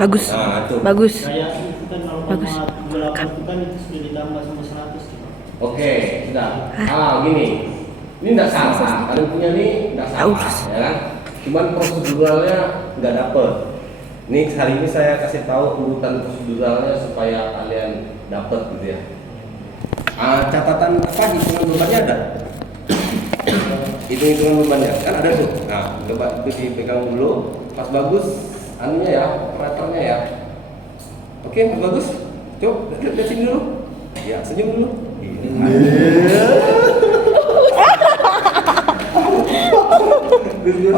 Bagus. Nah, itu. Bagus. Kayak itu kan kalau Bagus. koma 8 itu kan itu sudah ditambah sama 100 gitu. Oke, sudah. Gini. Ini enggak salah. Kalian punya ini enggak salah, ya kan? Cuman proseduralnya enggak dapet. Ini hari ini saya kasih tahu urutan proseduralnya supaya kalian dapet gitu ya. Catatan apa hitungan bebannya ada? Hitungan bebannya kan ada tuh. Nah, coba itu dipegang dulu. Pas bagus, anunya ya, operatornya ya. Oke, Mas Bagus. Coba lihat sini dulu. Ya, senyum dulu.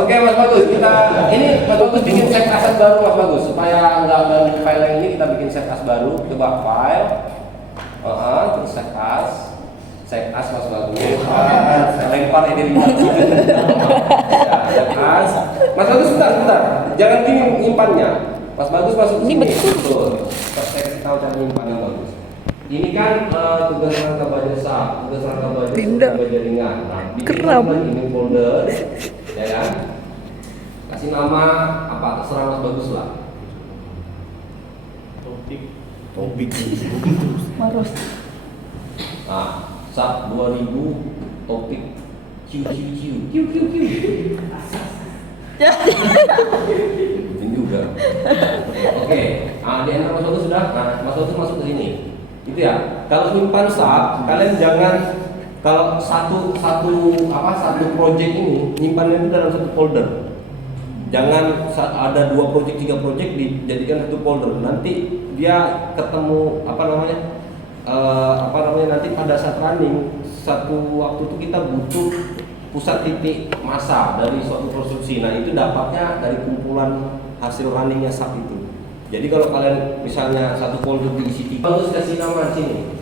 Oke, Mas Bagus, ini Mas Bagus bikin set as baru, Mas Bagus, supaya nggak ganggu file yang ini, kita bikin set as baru. Coba file, terus set as Mas Bagus. Saya lempar ini lima. Set as. Mas Bagus sebentar, jangan gini nyimpannya. Mas Bagus masuk Ini sini. betul. Saya kasih tahu cara nyimpan yang bagus. Ini kan tugas rangka baja tugas rangka baja ringan. Nah, Keram. Ini folder, ya kan? Kasih nama apa terserah Mas Bagus lah. Topik. Marus. Nah, SAP 2000 topik Q. Ini juga. Oke. Di enter Mas Bagus sudah. Nah, Mas Bagus masuk ke sini. Itu ya. Kalau nyimpan SAP, kalian jangan kalau satu project ini nyimpannya itu dalam satu folder. Jangan ada 2 project 3 project dijadikan satu folder. Nanti dia ketemu nanti pada saat running satu waktu itu kita butuh pusat titik massa dari suatu konstruksi. Nah, itu dapatnya dari kumpulan hasil runningnya SAP itu. Jadi kalau kalian misalnya satu folder diisi 3, bagus kasih nama di sini.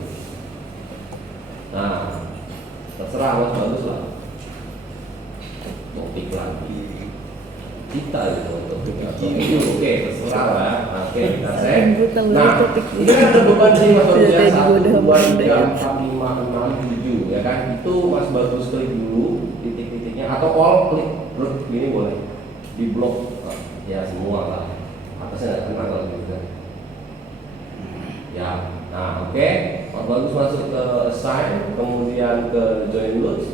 Nah, terserah Mas Bagus lah. Topik lagi. Kita gitu topik atau itu oke, terserah lah. Oke, kita set. Nah, ini kan ada beban sini Mas Bagus ya. 1, 2, 3, 4, 5, 6, 7 ya kan. Itu Mas Bagus klik dulu titik-titiknya atau all klik gini boleh. Di blok ya semua lah. Atasnya nggak kena kalau gitu kan. Ya, nah oke. Mas Bagus masuk ke assign, kemudian ke join load.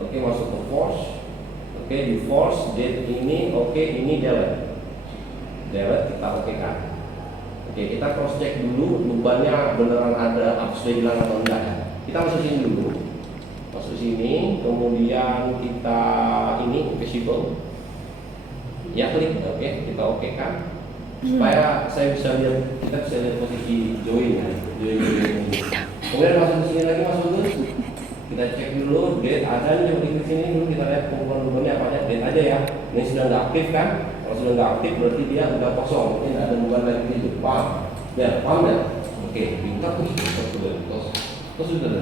Oke, masuk ke force. Oke, di force date ini oke, ini delete kita oke kan. Oke, kita cross check dulu bebannya beneran ada, sudah hilang atau enggak ya. Kita masuk sini dulu. Masuk sini, kemudian kita ini visible. Ya klik, oke, kita oke kan. Supaya saya bisa lihat, kita bisa lihat posisi join ya, join ini. Kemudian masuk ke sini lagi, Mas Bagus. Kita cek dulu, date ada nih, coba di sini dulu kita lihat kumpulan bebannya apa aja, date aja ya. Ini sudah nggak aktif kan? Kalau sudah nggak aktif berarti dia udah kosong, ini nggak ada beban lagi di situ. Paham? Ya, paham ya? Oke, kita sudah.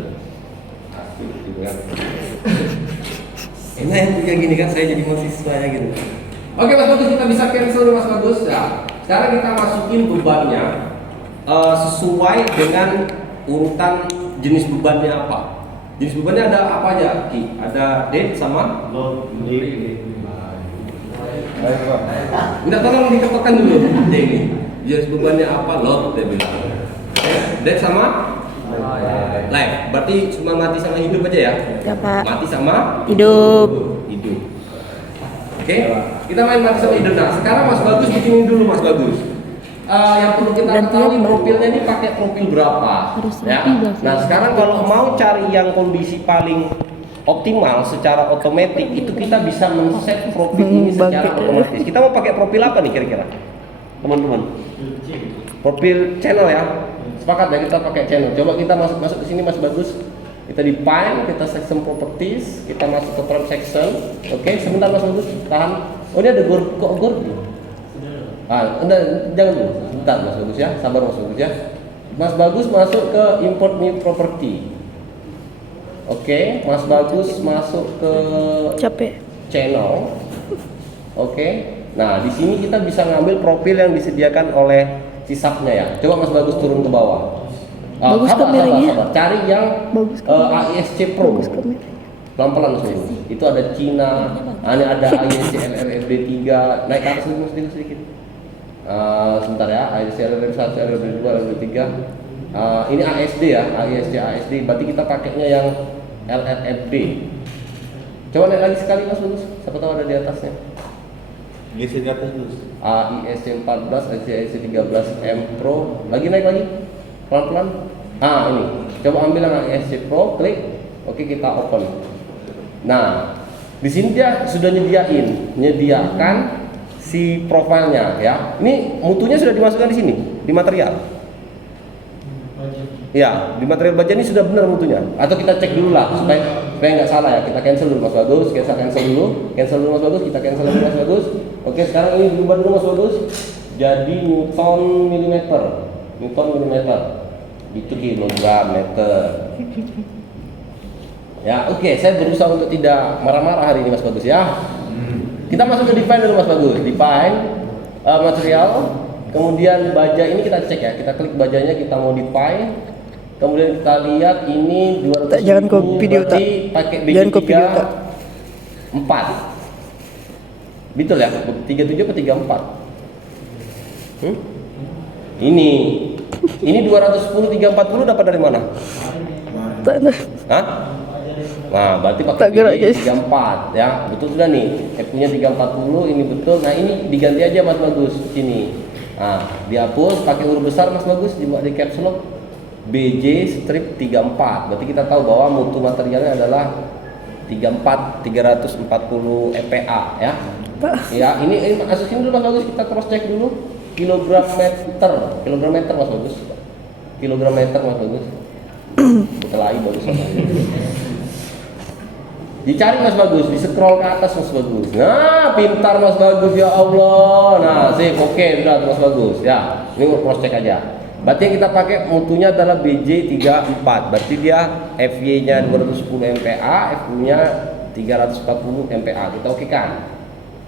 Aktif gitu kan. Enak yang punya gini kan, saya jadi mahasiswanya gitu. Oke Mas Bagus, kita bisa cancel nih Mas Bagus ya. Sekarang kita masukin bebannya sesuai dengan urutan jenis bebannya apa. Jenis bebannya ada apa aja? Ki? Ada date sama load. Minta tolong diketok dulu date ini. Jenis bebannya apa? Load dia bilang. Date sama live. Berarti cuma mati sama hidup aja ya? Ya, Pak. Mati sama Hidup. Oke, kita main mati sama hidup. Nah, sekarang Mas Bagus bikinin dulu Mas Bagus. Yang perlu kita ketahui profilnya ini pakai profil berapa ya. Nah, sekarang kalau mau cari yang kondisi paling optimal secara otomatis itu kita bisa men-set profil ini secara otomatis. Kita mau pakai profil apa nih kira-kira? Teman-teman. Profil channel ya. Sepakat ya kita pakai channel. Coba kita masuk ke sini Mas Bagus. Kita di file, kita section properties, kita masuk ke frame section. Oke, sebentar Mas Bagus, tahan. Oh, ini ada gor. Jangan dulu. Sebentar Mas Bagus ya. Sabar Mas Bagus ya. Mas Bagus masuk ke import new property. Oke, Mas Bagus masuk ke channel. Oke. Nah, di sini kita bisa ngambil profil yang disediakan oleh si SAP-nya ya. Coba Mas Bagus turun ke bawah. Bagus kameranya. Cari yang AISC Pro. Pelan-pelan Mas Bagus. Itu ada Cina, ini ada AISC LRFD 3. Naik ke atas sedikit. Sebentar ya, ASD level 1, level 2, level 3. Ini ASD ya, ASD. Berarti kita pakainya yang LLFD. Coba naik lagi sekali Mas Bagus, siapa tahu ada di atasnya. Geser ke atas dulu. AISC 14, AISC 13 M Pro. Lagi naik lagi, pelan-pelan. Ini. Coba ambil yang AISC Pro, klik. Oke, kita open. Nah, di sini dia sudah menyediakan si profilnya ya. Ini mutunya sudah dimasukkan di sini, di material. Ya, di material baja ini sudah benar mutunya. Atau kita cek dulu lah supaya nggak salah ya. Kita cancel dulu Mas Bagus, cancel dulu Mas Bagus, kita cancel dulu Mas Bagus. Oke, sekarang ini berubah dulu Mas Bagus. Jadi Newton milimeter. Itu kilogram meter. Ya, oke, saya berusaha untuk tidak marah-marah hari ini Mas Bagus ya. Kita masuk ke define dulu Mas Bagus. Define material. Kemudian baja ini kita cek ya. Kita klik bajanya, kita modify. Kemudian kita lihat ini 200 Tak, jangan kau video tak. Pakai Jangan kau video tak. 4. Betul ya? 37 atau 34? Ini 210 340 dapat dari mana? Tak ada. Hah? Nah, berarti Tak pakai gerak, BD guys. 34 ya. Betul sudah nih. F-nya 340 ini betul. Nah, ini diganti aja Mas Bagus sini. Nah, dihapus pakai huruf besar Mas Bagus, dibuat di caps lock. BJ strip 34. Berarti kita tahu bahwa mutu materialnya adalah 340 EPA ya. Ya, ini masukin dulu Mas Bagus, kita cross check dulu. Kilogram meter Mas Bagus. Kilogram meter Mas Bagus. Berkelahi bagus Mas Bagus. Dicari Mas Bagus, di scroll ke atas Mas Bagus. Nah, pintar Mas Bagus ya Allah. Nah, sip, oke, sudah Mas Bagus. Ya, ini cross check aja. Berarti yang kita pakai mutunya adalah BJ34. Berarti dia FY-nya 210 MPa, FU-nya 340 MPa. Kita okekan.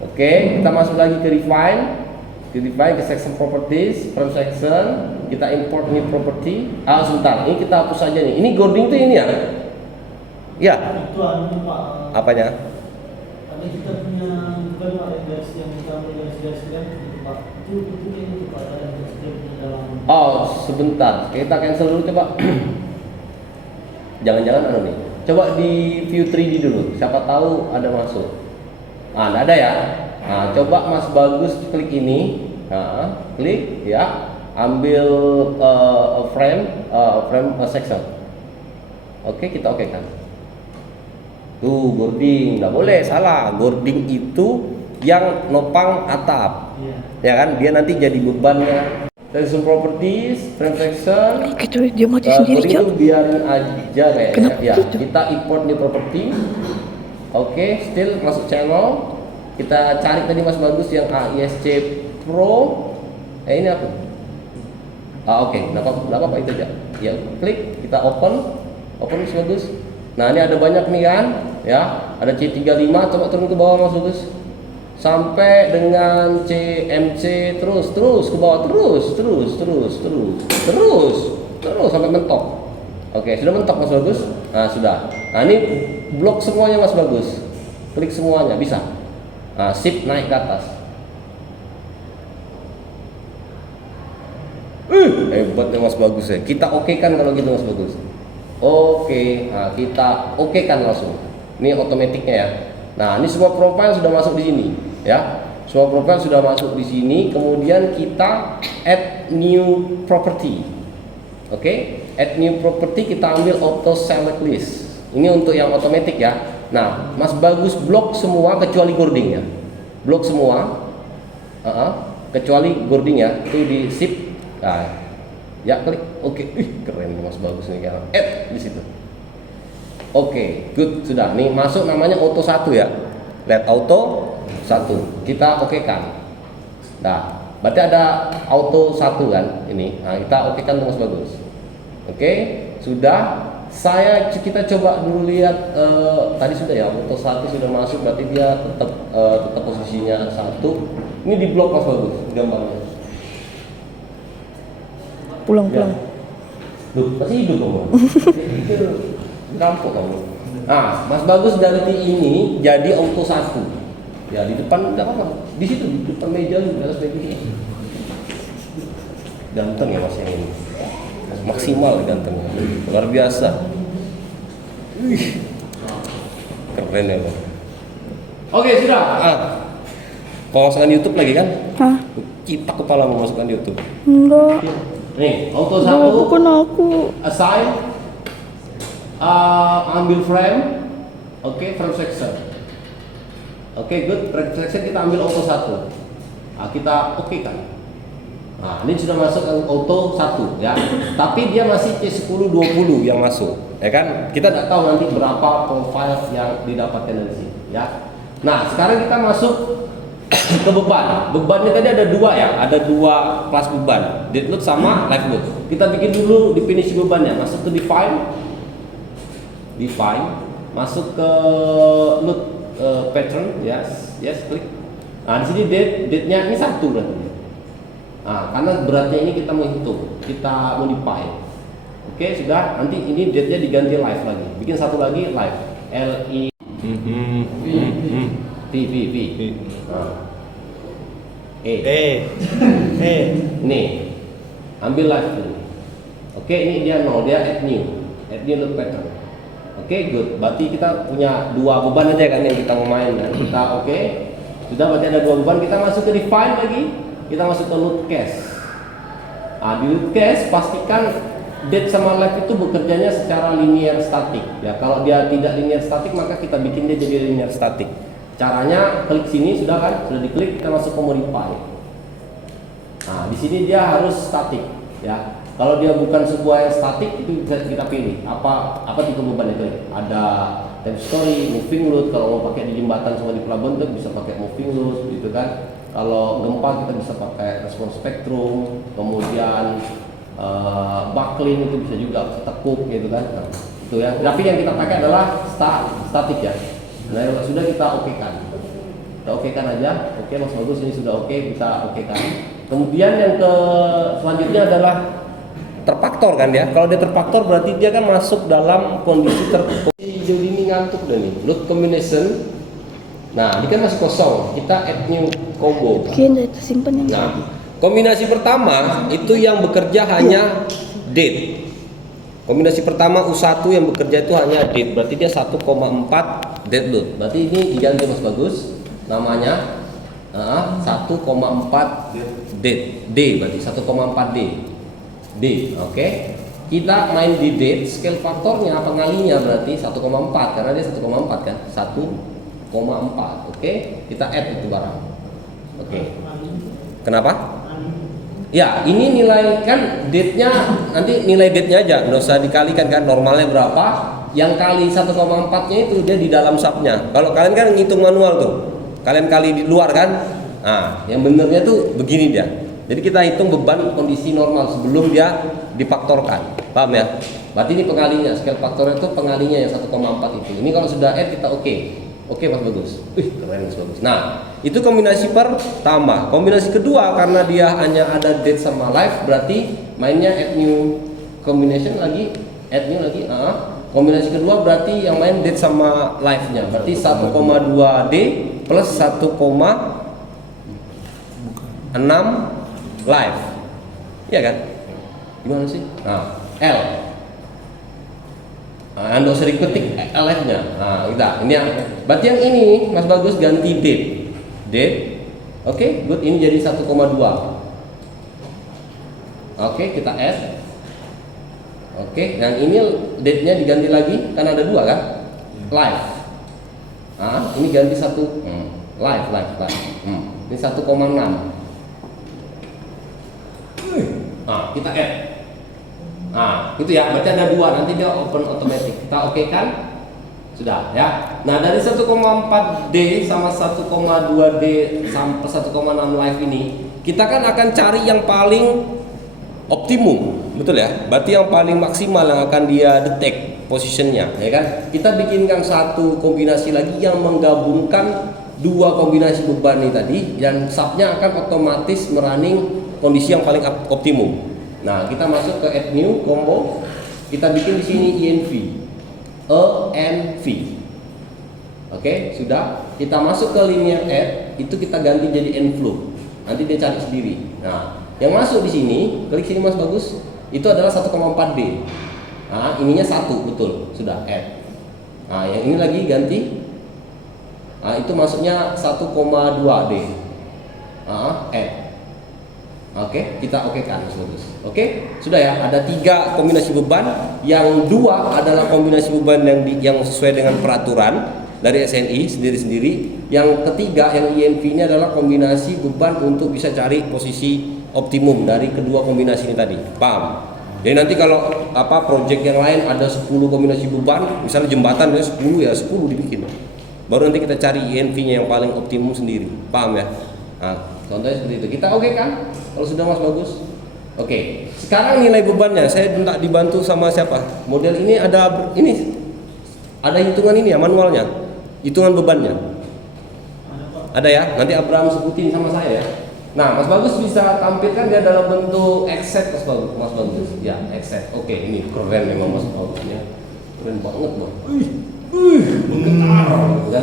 Oke, kita masuk lagi ke refine. Ke section properties, from section, kita import new property. Sebentar, ini kita hapus saja nih. Ini Gording tuh ini ya? Ya. Itu Pak. Apanya? Ada kita punya bukan Pak yang kita garis-gariskan itu Pak. Itu Pak ada garis-garisnya dalam. Sebentar. Kita cancel dulu coba. Jangan-jangan nih. Coba di view 3D dulu. Siapa tahu ada masuk. Nggak ada ya. Nah, coba Mas Bagus klik ini. Klik ya. Ambil frame section. Oke, kita okekan. Tuh, Gording, nggak boleh salah. Gording itu yang nopang atap, ya kan? Dia nanti jadi bebannya. Section properties, frame section. Gitu dia mati sendiri Gording Cok. itu biarin aja kayaknya. Kenapa Ya, gitu? kita import new property. Oke, still masuk channel. Kita cari tadi Mas Bagus yang AISC Pro. Ini apa? Oke, nggak apa-apa itu aja. Ya, klik, kita open Mas Bagus. Nah, ini ada banyak nih kan, ya. Ada C35, coba turun ke bawah Mas Bagus. Sampai dengan CMC terus ke bawah terus sampai mentok. Oke, sudah mentok Mas Bagus. Nah, sudah. Nah, ini blok semuanya Mas Bagus. Klik semuanya bisa. Nah, shift naik ke atas. Hebat ya Mas Bagus ya. Kita okekan kalau gitu Mas Bagus. Oke, nah kita okekan langsung. Ini otomatiknya ya. Nah, ini semua profile sudah masuk di sini, ya. Semua profile sudah masuk di sini. Kemudian kita add new property. Oke, add new property kita ambil auto select list. Ini untuk yang otomatis ya. Nah, Mas Bagus blok semua kecuali Gording ya. Blok semua, kecuali Gording ya. Itu di shift. Nah, ya klik, oke, keren Mas Bagus nih kan, add di situ. Oke, good, sudah. Nih masuk namanya auto 1 ya, lihat auto 1, kita okekan. Nah, berarti ada auto 1 kan, ini. Nah, kita okekan Mas Bagus. Oke, sudah. Kita coba dulu lihat tadi sudah ya, auto 1 sudah masuk, berarti dia tetap posisinya 1. Ini di blok Mas Bagus gambarnya. Pulang. Duh, masih hidup kamu. Rampok kamu. Nah, Mas Bagus ganti ini jadi auto 1. Ya, di depan enggak apa-apa. Di situ di depan meja di atas meja. Ganteng ya Mas yang ini. Maksimal gantengnya. Luar biasa. Wih. Keren ya Bang. Oke, sudah. Kalau masukkan YouTube lagi kan? Hah? Citak kepala mau masukkan YouTube. Enggak. Nih, auto Enggak, 1. bukan aku. Assign. Ambil frame. Oke, frame section. Oke, good. Frame section kita ambil auto 1. Nah, kita oke kan? Nah, ini sudah masuk auto 1 ya. Tapi dia masih C1020 yang masuk, ya kan? Kita tidak tahu nanti berapa profile yang didapatkan dari sini, ya. Nah, sekarang kita masuk ke beban. Bebannya tadi ada dua ya, ada dua kelas beban, dead load sama live load. Kita bikin dulu definisi bebannya. Masuk ke define, masuk ke load pattern, yes, klik. Nah, di sini date-nya ini 1 berarti. Nah, karena beratnya ini kita mau hitung, kita modify. Oke, sudah. Nanti ini date-nya diganti live lagi. Bikin satu lagi live. V. Nih, ambil live dulu. Oke, ini dia 0, dia add new load pattern. Oke, good. Berarti kita punya dua beban aja kan yang kita mau main kan. Kita oke. Sudah, berarti ada dua beban. Kita masuk ke define lagi. Kita masuk ke load cache. Nah, di load cache pastikan date sama live itu bekerjanya secara linear static. Ya, kalau dia tidak linear static maka kita bikin dia jadi linear static. Caranya klik sini sudah kan, sudah diklik kita masuk ke modify. Nah, di sini dia harus static ya. Kalau dia bukan sebuah yang static itu bisa kita pilih apa tipe beban itu. Ada time story, moving load. Kalau mau pakai di jembatan sama di pelabuhan itu bisa pakai moving load gitu kan. Kalau gempa kita bisa pakai respon spektrum, kemudian buckling itu bisa juga tekuk gitu kan. Nah, itu ya. Tapi yang kita pakai adalah static ya. Nah, kalau sudah kita okekan. Kita okekan aja. Oke, Mas Bagus ini sudah oke, kita okekan. Kemudian yang selanjutnya adalah terfaktor kan ya. Kalau dia terfaktor berarti dia kan masuk dalam kondisi hijau ini ngantuk dan nih. Load combination. Nah, ini kan masih kosong. Kita add new combo. Kian dari tersimpan yang Nah, kombinasi pertama itu yang bekerja hanya date. Kombinasi pertama U1 yang bekerja itu hanya date. Berarti dia 1,4 dead load. Berarti ini diganti Mas Bagus. Namanya 1,4 date. D berarti 1,4 D. Oke. Kita main di date, scale faktornya pengalinya berarti 1,4 karena dia 1,4 kan. 1,4. Oke. Kita add itu barang. Oke. Kenapa? Ya, ini nilai kan date-nya nanti nilai date-nya aja, nggak usah dikalikan kan normalnya berapa. Yang kali 1,4-nya itu dia di dalam sub-nya. Kalau kalian kan ngitung manual tuh. Kalian kali di luar kan. Nah, yang benernya tuh begini dia. Jadi kita hitung beban kondisi normal sebelum dia difaktorkan. Paham ya? Berarti ini pengalinya, scale faktornya itu pengalinya yang 1,4 itu. Ini kalau sudah add kita oke. Oke, Mas Bagus. Keren Mas Bagus. Nah, itu kombinasi pertama. Kombinasi kedua karena dia hanya ada date sama live, berarti mainnya add new combination lagi, add new lagi. Kombinasi kedua berarti yang main date sama live-nya. Berarti 1,2 D plus 1,6 live. Iya kan? Gimana sih? Nah, L. Nah, Anda sering ketik live-nya. Nah, ini yang berarti yang ini Mas Bagus ganti date. Oke, good. Ini jadi 1,2. Oke, kita add. Oke, yang ini date-nya diganti lagi kan ada dua kan? Live. Nah, ini ganti satu live. Ini 1,6. Nah, kita add. Nah, itu ya, berarti ada dua, nanti dia open automatic. Kita oke kan? Sudah ya. Nah, dari 1,4D sama 1,2D sampai 1,6 live ini, kita kan akan cari yang paling optimum, betul ya? Berarti yang paling maksimal yang akan dia detect positionnya, ya kan? Kita bikinkan satu kombinasi lagi yang menggabungkan dua kombinasi beban ini tadi, dan subnya akan otomatis merunning kondisi yang paling optimum. Nah, kita masuk ke add new combo. Kita bikin di sini env. Oke, sudah. Kita masuk ke linear add, itu kita ganti jadi envelope. Nanti dia cari sendiri. Nah, Yang masuk di sini, klik sini Mas Bagus, itu adalah 1,4 D. Nah, ininya 1, betul, sudah add. Nah, yang ini lagi ganti. Nah, itu masuknya 1,2 D. Add. Oke, kita oke kan Mas Bagus. Oke, sudah ya. Ada 3 kombinasi beban. Yang 2 adalah kombinasi beban yang sesuai dengan peraturan dari SNI sendiri-sendiri. Yang ketiga, yang INV ini adalah kombinasi beban untuk bisa cari posisi optimum dari kedua kombinasi ini tadi. Paham? Jadi nanti kalau project yang lain ada 10 kombinasi beban, misalnya jembatan ya 10 ya 10 dibikin. Baru nanti kita cari INV-nya yang paling optimum sendiri. Paham ya? Nah, contohnya seperti itu. Kita oke kan? Kalau sudah Mas Bagus. Oke. Sekarang nilai bebannya saya minta dibantu sama siapa? Model ini ada hitungan ini ya, manualnya. Hitungan bebannya. Ada ya? Nanti Abraham sebutin sama saya ya. Nah, Mas Bagus bisa tampilkan dia dalam bentuk Excel Mas Bagus. Ya, Excel. Oke, ini keren memang Mas Bagus ya. Keren banget, Bang. Ya.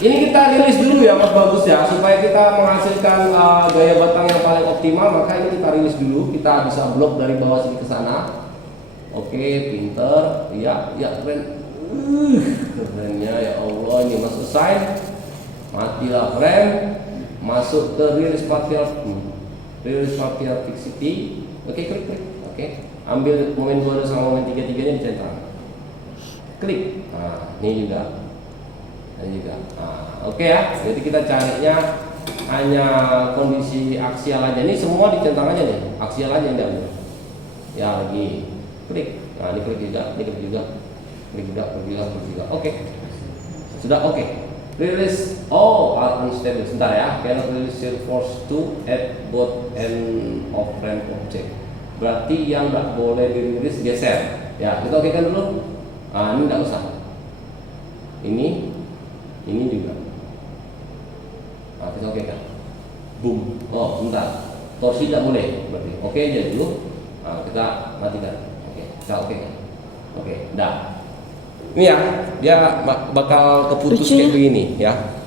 Ini kita rilis dulu ya Mas Bagus ya, supaya kita menghasilkan gaya batang yang paling optimal. Maka ini kita rilis dulu, kita bisa blok dari bawah sini ke sana. Oke, pinter. Ya, keren. Kerennya ya Allah, ini masuk sign. Matilah frame. Masuk ke release partial fixity. Oke, klik. Oke. Ambil momen 2 sama momen 3-3-nya dicentang. Klik. Nah, ini juga. Oke ya, jadi kita carinya hanya kondisi aksial aja. Ini semua dicentang aja nih, aksial aja yang diambil. Ya lagi, klik. Nah ini klik juga. Oke, sudah oke. Release are unstable. Sebentar ya, cannot release shear force to at both end of frame object. Berarti yang nggak boleh dirilis geser. Ya, kita oke kan dulu. Ini nggak usah. Ini juga. Nah, kita oke kan? Boom. Oh, bentar. Torsi tidak boleh berarti. Oke aja dulu. Nah, kita matikan. Oke, kita oke kan? Oke, dah. Ini ya, dia bakal keputus kayak begini ya.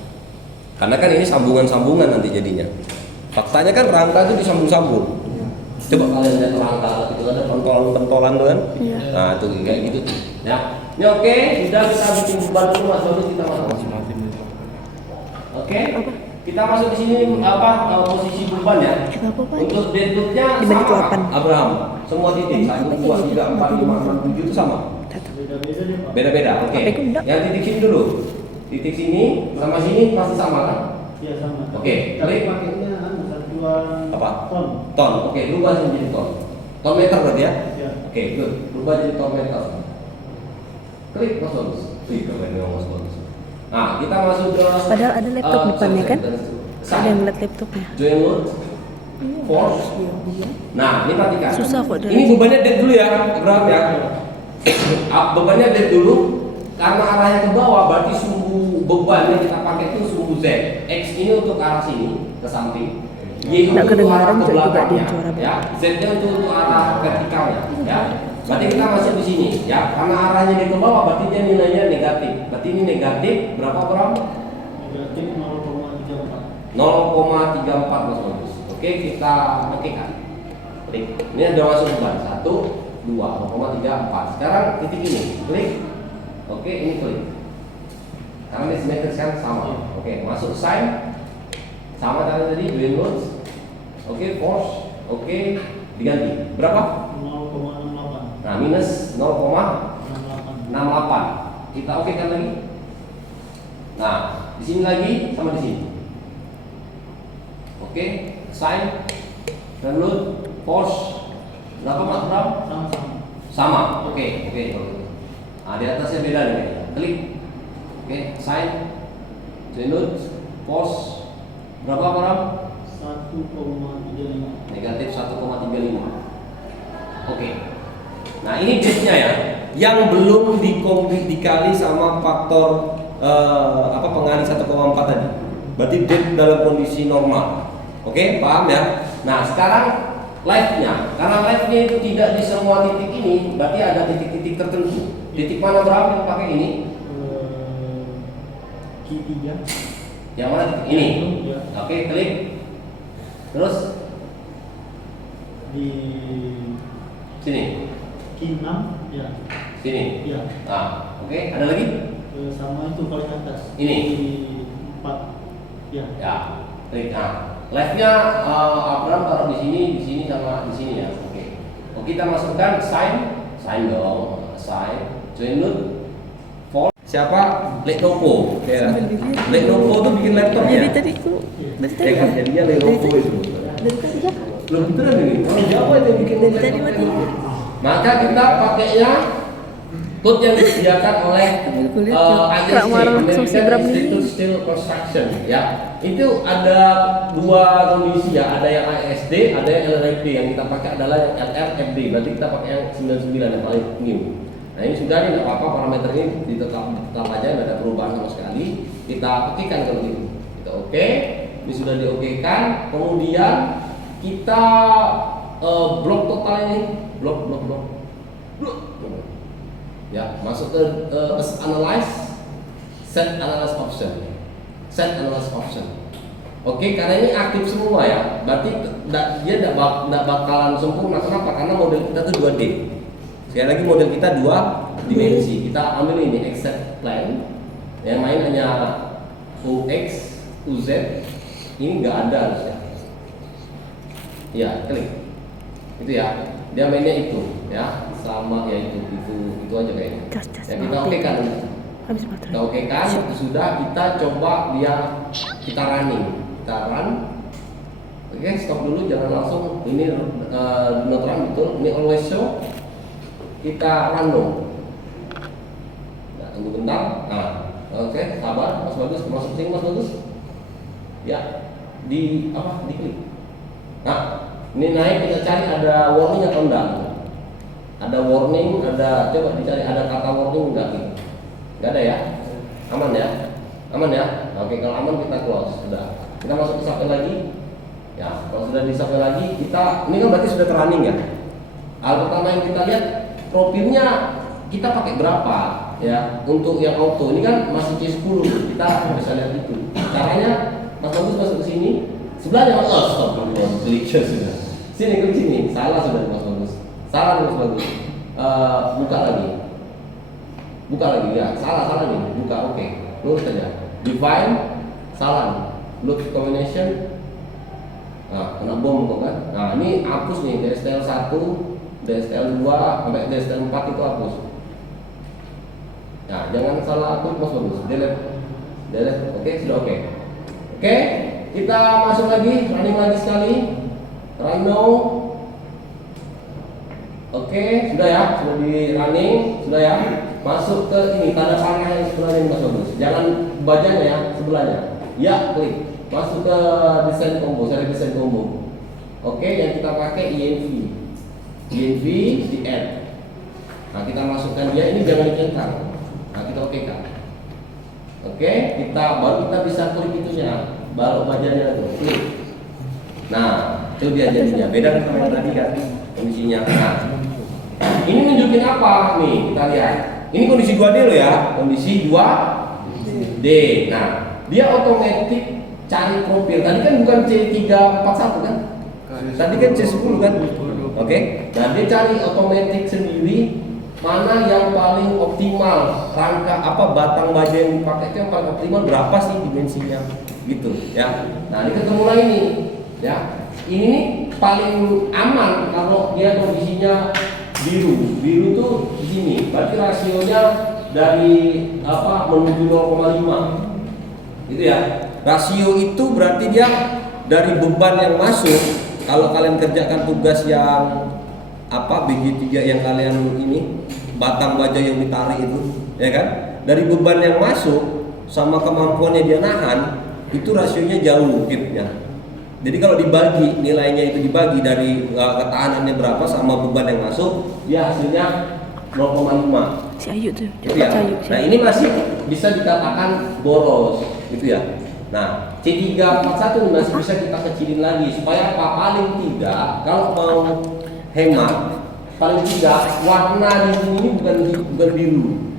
Karena kan ini sambungan-sambungan nanti jadinya. Faktanya kan rangka itu disambung-sambung. Coba kalian lihat rangka itu ada pentolan-pentolan tuh kan? Iya. Nah, itu kayak gitu tuh. Ya. Ini oke, sudah kita bikin beban dulu Mas Bagus, kita masuk. Oke, kita masuk di sini posisi beban ya. Untuk deadlocknya Dibagi sama 8. Abraham, semua titik 1, 2, 3, 4, 5, 6, 7 itu sama. Beda-beda nih Pak. Beda-beda, oke. Yang titik sini dulu, titik sini sama sini pasti sama kan? Iya sama. Oke, Tapi klik. pakainya satuan Apa? ton. Ton, oke, berubah jadi ton. Ton meter berarti ya? Iya. Oke, good. Berubah jadi ton meter. Klik Mas Bagus. Keren Mas Bagus. Nah, kita masuk ke Padahal ada laptop depannya kan? Ada yang ngeliat laptopnya. Join load. Force. Nah, ini perhatikan. Susah kok dari Ini bebannya dead dulu ya, Abraham ya. Bebannya dead dulu. Karena arahnya ke bawah, berarti sumbu beban yang kita pakai itu sumbu Z. X ini untuk arah sini, ke samping. Y Nggak untuk arah kedengaran ke juga belakangnya. dia suara Ya, Z-nya untuk arah vertikalnya. Ya. Berarti kita masuk di sini, ya. Karena arahnya dia ke bawah, berarti dia nilainya negatif. Berarti ini negatif berapa Bram? Negatif 0,34. 0,34 Mas Bagus. Oke, kita oke kan. Klik. Ini udah masuk beban. 1, 2, 0,34. Sekarang titik ini, klik. Oke, ini klik. Karena ini simetris kan sama. Oke, masuk sign. Sama cara tadi, doing loads. Oke, force. Oke, diganti. Berapa? 0,68. Nah, minus 0,68. Kita oke kan lagi? Nah, di sini lagi sama di sini. Oke, sign, dan load, force. Berapa Mas Bram? Sama-sama. Sama. Oke. Nah, di atasnya beda nih. Klik. Oke, sign, join load, force. Berapa Bram? 1,35. Negatif 1,35. Oke. Nah, ini date-nya ya, yang belum dikali sama faktor pengali 1,4 tadi. Berarti date dalam kondisi normal. Oke, paham ya? Nah, sekarang live-nya. Karena live-nya itu tidak di semua titik ini, berarti ada titik-titik tertentu. Titik mana berapa yang pakai ini? Q3. Yang mana titik ini? Ya. Oke, klik. Terus di Sini. Q6 ya. Sini. Ya. Nah, oke. Ada lagi? Sama itu paling atas. Ini? Di 4. Ya. Ya. Klik. Nah, live-nya Abraham taruh di sini sama di sini ya. Oke. Oke, kita masukkan sign dong. Sign. Join node. Siapa? Lenovo. Ya. Lenovo tuh bikin laptop Jadi ya. tadi aku dari tadi Ya kan, jadinya Lenovo itu. dari tadi ya. Belum beneran ini. Orang Jawa itu bikin Dari tadi laptop mati. gitu. Maka kita pakainya code yang disediakan oleh Ambil kuliah, ISC, Kak Marah langsung si Bram American ini. Institute Steel Construction ya. Itu ada dua kondisi ya, ada yang ISD, ada yang LRFD. Yang kita pakai adalah yang LRFD, berarti kita pakai yang 99 yang paling new. Nah ini sudah nih, nggak apa-apa, parameter ini ditetap aja, nggak ada perubahan sama sekali. Kita okekan kalau gitu, kita oke, ini sudah diokekan. Kemudian kita blok total ini, blok. Ya, masuk ke analyze, set analyze option. Oke, karena ini aktif semua ya, berarti dia tidak bakalan sempurna. Kenapa? Karena model kita tuh 2D. Sekali lagi model kita 2 dimensi. Kita ambil ini exact plan, yang main hanya UX, UZ. Ini nggak ada harusnya. Ya, klik. Itu ya. Dia mainnya itu, ya, sama ya itu aja kayaknya. Ya, kita oke kan? Habis baterai. Kita oke kan? Sudah, kita coba kita running. Kita run. Oke, stop dulu, jangan langsung. Ini not run betul. Ini always show. Kita run dong. Nah, tunggu bentar. Nah, oke, sabar, Mas Bagus, masuk sini Mas Bagus. Ya, diklik. Nah, ini naik, kita cari ada warning atau enggak. Ada warning, coba dicari ada kata warning enggak gitu. Enggak ada ya? Aman ya? Oke, kalau aman kita close. Sudah. Kita masuk ke subway lagi. Ya, kalau sudah di subway lagi, ini kan berarti sudah running ya. Hal pertama yang kita lihat, profilnya kita pakai berapa ya. Untuk yang auto ini kan masih C10, kita bisa lihat itu. Caranya Mas Bagus masuk ke sini. Sebelahnya stop dulu, klik sudah. Klik sini. Salah sudah Mas Bagus. Buka lagi ya. Salah nih. Buka, oke. Lurus saja. Define, salah. Look combination. Nah, kena bom kok kan. Nah, ini hapus nih DSTL 1, DSTL 2 sampai DSTL 4 itu hapus. Nah, jangan salah hapus Mas Bagus. Delete. Oke, sudah oke. Oke, kita masuk lagi, running lagi sekali. Run now. Oke, sudah ya, sudah di running, sudah ya. Masuk ke ini tanda panah yang sebelahnya Mas Bagus. Jangan bajanya ya, sebelahnya. Ya, klik. Masuk ke desain combo, cari desain combo. Oke, yang kita pakai INV di add. Nah, kita masukkan dia, ini jangan dicentang. Nah, kita oke kan. Oke, baru kita bisa klik itunya, baru bajanya itu, klik. Nah, itu dia jadinya. Beda dengan yang tadi kan kondisinya. Nah, ini nunjukin apa nih? Kita lihat. Ini kondisi 2D loh ya, kondisi 2D. Nah, dia otomatis cari profil. Tadi kan bukan C341 kan? Tadi kan C10 kan? Oke. Nah, dia cari otomatis sendiri mana yang paling optimal, rangka batang baja yang dipakai itu yang paling optimal, berapa sih dimensinya gitu ya. Nah, ini ketemu lah ini ya. Ini paling aman kalau dia kondisinya biru tuh di sini. Berarti rasionya dari menuju 0,5 gitu ya. Rasio itu berarti dia dari beban yang masuk. Kalau kalian kerjakan tugas yang BG3 yang kalian ini, batang baja yang ditarik itu, ya kan? Dari beban yang masuk sama kemampuannya dia nahan, itu rasionya jauh kitnya. Jadi kalau dibagi, nilainya itu dibagi dari ketahanannya berapa sama beban yang masuk, dia hasilnya 0,5. Si Ayu tuh. Gitu ya. Nah, ini masih bisa dikatakan boros, gitu ya. Nah, C341 masih bisa kita kecilin lagi supaya paling tidak kalau mau hemat, paling tidak warna di sini bukan biru,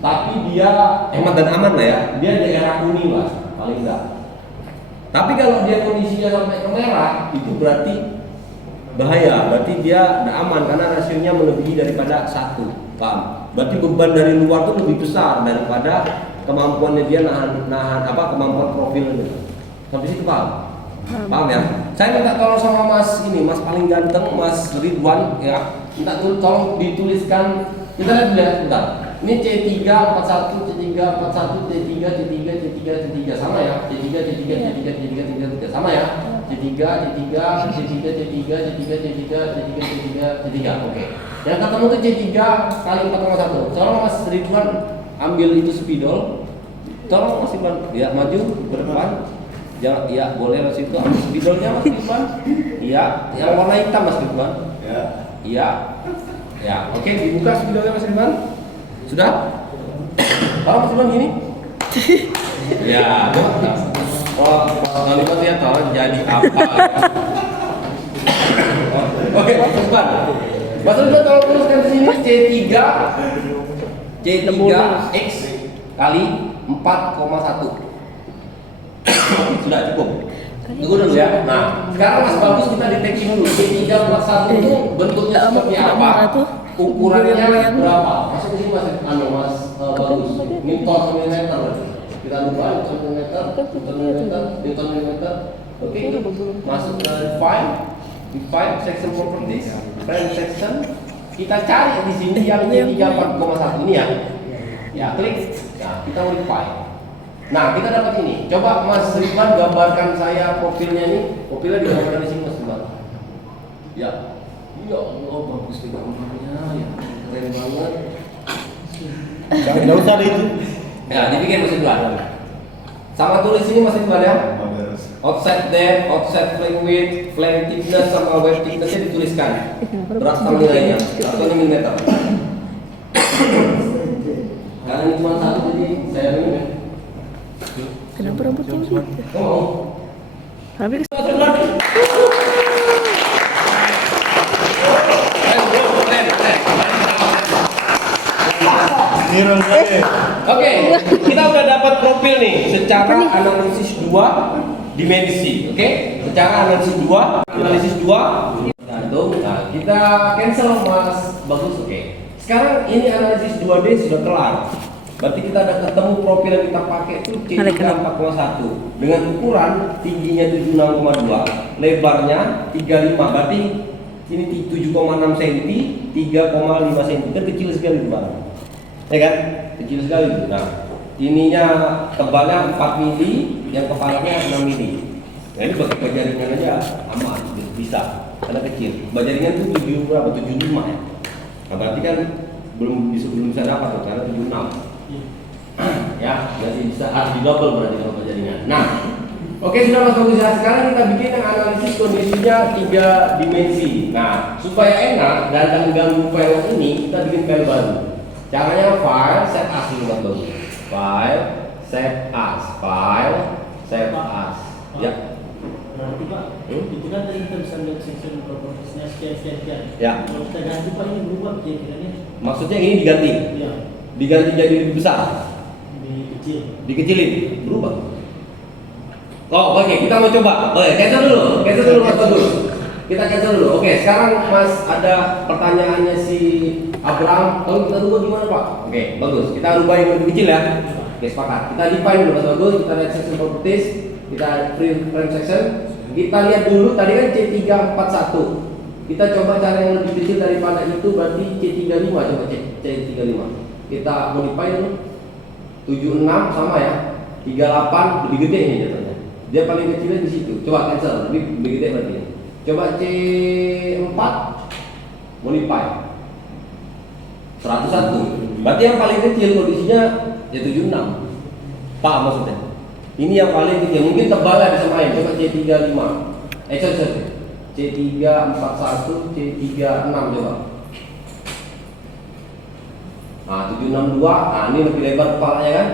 tapi dia hemat dan aman lah ya. Dia daerah kuning lah, paling tidak. Tapi kalau dia kondisinya sampai ke merah, itu berarti bahaya, berarti dia tidak aman karena rasionya melebihi daripada 1. Paham? Berarti beban dari luar tuh lebih besar daripada kemampuannya dia nahan kemampuan profilnya. Sampai situ paham? Paham ya? Saya minta tolong sama Mas ini, Mas paling ganteng, Mas Ridwan ya. Minta tolong dituliskan. Kita lihat dulu ya, bentar. Ini C341, C341, C3, C3, C3, C3 sama ya. C3, C3, C3, C3, C3, sama ya. C3, C3, C3, C3, C3, C3, C3, C3, C3, oke. Yang ketemu tuh C3 kali 4,1. Tolong Mas Ridwan ambil itu spidol. Tolong Mas Ridwan, ya maju ke depan. Ya boleh Mas itu ambil spidolnya Mas Ridwan. Iya, yang warna hitam Mas Ridwan. Ya. Iya. Ya, oke, dibuka spidolnya Mas Ridwan. Sudah? Tolong Mas Ridwan gini. Ya, oh, kalimat ya tolong jadi apa? Oke, Mas Ridwan. Mas Ridwan tolong tuliskan di sini C3X kali 4,1. Sudah cukup. Tunggu dulu ya. Nah, sekarang Mas Bagus kita deteksi dulu. C341 itu bentuknya seperti apa? Ukurannya berapa? Masuk ke sini Mas Bagus. Newton milimeter. Kita lupa Newton milimeter. Oke. Masuk ke define section properties, frame section. Kita cari di sini yang C341 ini ya. Ya, klik. Nah, kita modify. Nah, kita dapat ini. Coba Mas Ridwan gambarkan saya profilnya ini. Profilnya digambarkan di sini Mas Ridwan. Ya. Ya Allah, bagus nih gambarnya. Ya, keren banget. Nggak usah itu. Ya, dibikin Mas Ridwan. Sama tulis ini Mas Ridwan ya. Offset depth, offset flame width, flame thickness sama wave thicknessnya dituliskan. Berapa nilainya? Atau milimeter. Karena ini cuma satu jadi saya minum ya. Kenapa rambutnya gitu? Oh. Habis. Oke, kita udah dapat profil nih secara analisis 2 dimensi. Oke, secara analisis 2 gantung. Nah, kita cancel Mas Bagus. Oke. Sekarang ini analisis 2D sudah kelar. Berarti kita ada ketemu profil yang kita pakai itu C341 dengan ukuran tingginya 76,2, lebarnya 35. Berarti ini 7,6 cm, 3,5 cm. Kan kecil sekali itu Bang. Ya kan? Kecil sekali. Nah, ininya tebalnya 4 mili, yang kepalanya 6 mili. Nah, ini pakai bajaringan aja aman, bisa. Karena kecil. Bajaringan itu 75 ya. Nah, berarti kan belum bisa dapat tuh, karena 76. Ya, berarti bisa di double berarti kalau jaringan. Nah, oke sudah Mas Bagus ya. Sekarang kita bikin yang analisis kondisinya 3 dimensi. Nah, supaya enak dan tak mengganggu file ini, kita bikin file baru. Caranya file save as dulu Mas Bagus. File save as, file save as. Ya. Berarti Pak, itu kan tadi kita bisa lihat section propertiesnya sekian. Ya. Kalau kita ganti Pak ini berubah kira-kiranya? Maksudnya ini diganti. Iya. Diganti jadi lebih besar. Dikecilin, berubah. Oh, oke, kita mau coba. Oke, cancel dulu Mas Bagus. Kita cancel dulu. Oke, sekarang Mas ada pertanyaannya si Abraham. Kalau kita rubah gimana Pak? Oke, bagus. Kita rubah yang lebih kecil ya. Oke, sepakat. Kita define dulu Mas Bagus. Kita lihat section properties. Kita frame section. Kita lihat dulu tadi kan C341. Kita coba cara yang lebih kecil daripada itu berarti C35. Coba C35. Kita modify dulu. 76 sama ya. 38 lebih gede ini jatuhnya. Dia paling kecilnya di situ. Coba cancel, lebih gede berarti. Coba C4 modify 101. Berarti yang paling kecil kondisinya ya 76. Pak maksudnya. Ini yang paling kecil. Mungkin tebalnya bisa main. Coba C35. Sorry. C341, C36 coba. Nah, 762. Nah, ini lebih lebar kepalanya kan?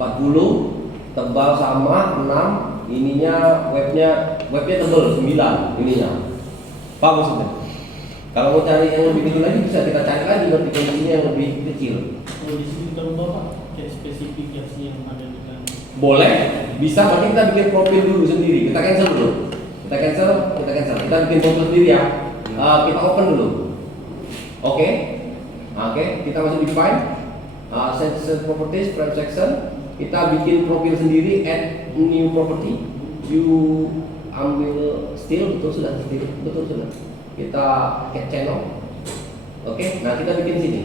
40, tebal sama 6. Ininya webnya tebal 9 ininya. Pak maksudnya? Kalau mau cari yang lebih kecil lagi bisa kita cari lagi berarti kondisinya yang lebih kecil. Kalau di sini kita ubah Pak, kayak spesifikasi yang ada dengan. Boleh, bisa. Berarti kita bikin profil dulu sendiri. Kita cancel dulu. Kita bikin profil sendiri ya. Kita open dulu. Oke, kita masuk di file, set properties, frame section. Kita bikin profil sendiri, add new property. You ambil still, betul sudah. Kita add channel. Oke, nah kita bikin sini.